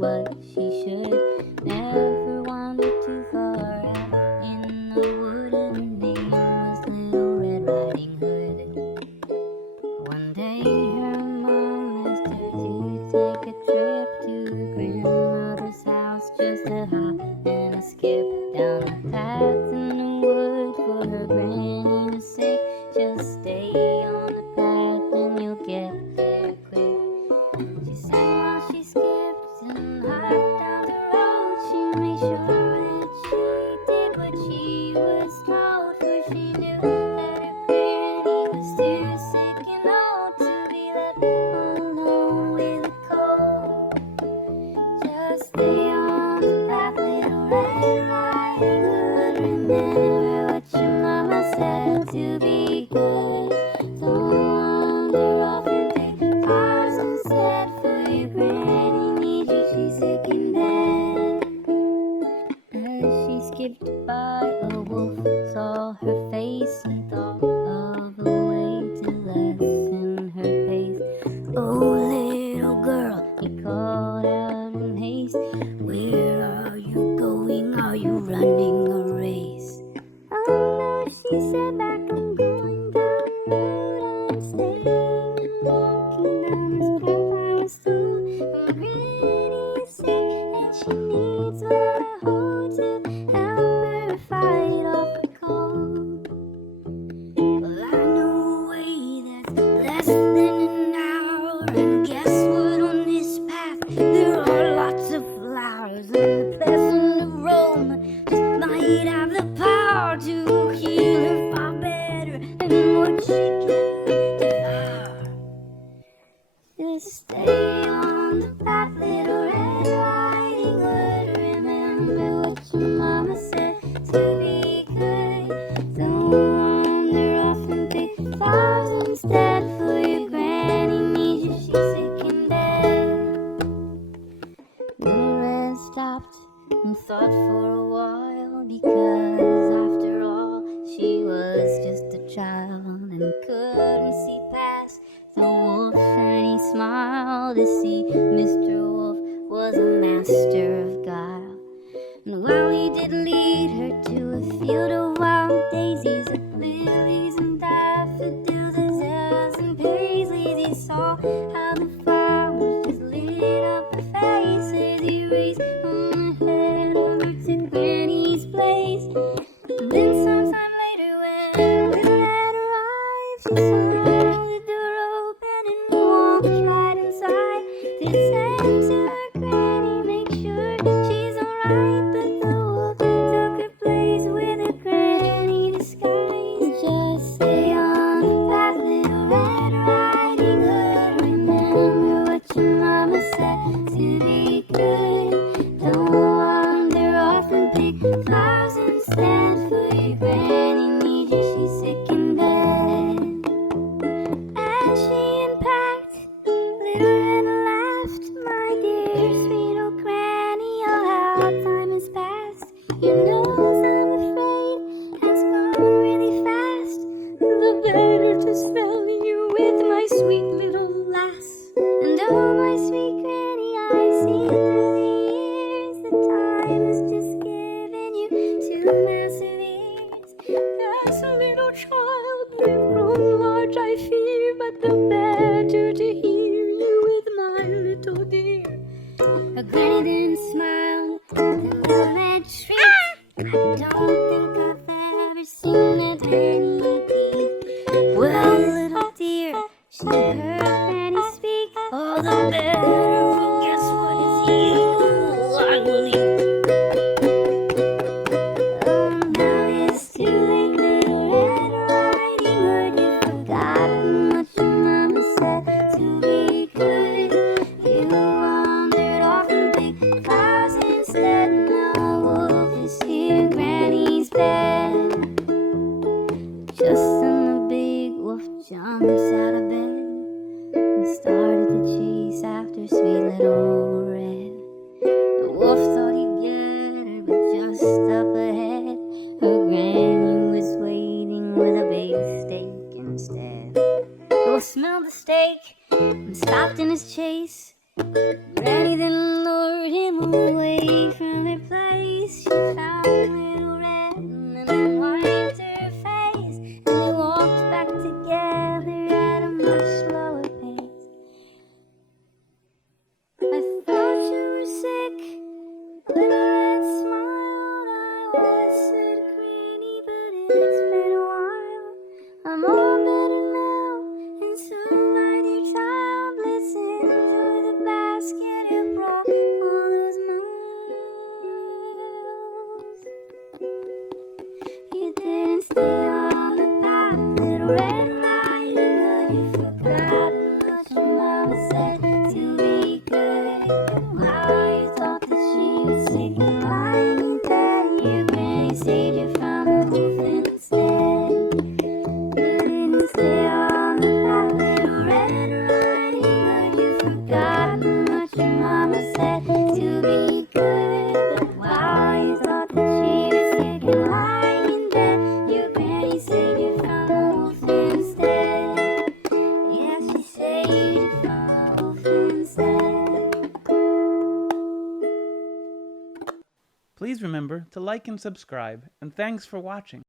what she should. Never wandered too far out in the wood, and her name was Little Red Riding Hood. One day her mom asked her to take a trip to her grandmother's house, just a hop and a skip down the path in the wood for her granny was sick. Just stay on the path and you'll get there quick. She sang while she skipped and hopped down the road. She made sure that she did what she was told, for she knew that her granny was too sick and old to be left alone with the cold. Just stay on the path, Little Red Riding Hood. Remember what your mama said to be good. Don't wander off and take cars instead, for your granny needs you, she's sick in bed. As she skipped by, a wolf saw her face and thought of a way to lessen her pace. Oh, little girl, he called out in haste, where are you going? Are you running a race? Oh no, she said back, I'm going down the road. I'm staying, walking down this path I was told. My granny is sick and she needs what I hold to help her fight off the cold. Well, I know a way that's less than an hour, and guess what? On this path there are lots of flowers, and the pleasant aroma just might have the power to heal her far better than what she can devour. Just stay on the path, Little Red Riding Hood. Remember what your mama said to be good. Don't wander off and pick flowers instead, for your granny needs you, she's sick in bed. Little Red stopped and thought for a while, because after all she was just a child and couldn't see past the wolf's shiny smile. To see Mr. Wolf was a master of guile, and while he did lead her to a field of wild daisies, of lilies and daffodils, azaleas and paisleys, he saw how the flowers just lit up her face as he raced on ahead over to Granny's place. And then sometime later, when Little Red arrived, she saw the door open and he walked right inside. They said to her granny, make sure she's alright, but the wolf took her place with a granny disguise. Just stay on the path, Little Red Riding Hood. Remember what your mama said to be good. Don't wander off and pick flowers instead, for your granny needs you, she's sick in bed. As she unpacked, Little Red laughed, my dear sweet old granny, oh how time has passed. Your nose, I'm afraid, has gone really fast. The better to spell you with, my sweet little lass. And oh my sweet granny, I see through the years that time has just given you two massive ears. As a little child, you've grown large, I fear, but the better to hear you with, my little dear. A granny then smiled, and the red shrieked. I don't think I've ever seen a granny teeth. Well, little dear, she heard Granny speak. All the better, for guess what is you? I will eat. Oh, now it's too late, Little Red Riding Hood. You've forgotten what your mama said to be good. You wandered off and picked flowers instead. Now a wolf is here in Granny's bed. Just then the big wolf jumps out of bed and started to chase after sweet little Red. The wolf thought he'd get her, but just up ahead, her granny was waiting with a big steak instead. The wolf smelled the steak and stopped in his chase. Granny then lured him away from the place. She found Little Red and then wiped her face, and they walked back together at a much slower pace. I thought you were sick, Little Red smiled. I was, said Granny, but it's been a while. I'm all better now, and so, my dear child, listen to the basket it brought all those miles. You didn't stay on the path, Little Red Riding Hood. You forgot what your mama said to be good. Wow, you thought that she was sick and lying in bed. Your granny saved you from the wolf instead. You didn't stay on the path, Little Red Riding Hood. You forgot what your mama said to be good. But wow, you thought that she was sick and lying in bed. Your granny saved you from the wolf instead. Yeah, she saved you from the wolf instead. Please remember to like and subscribe, and thanks for watching.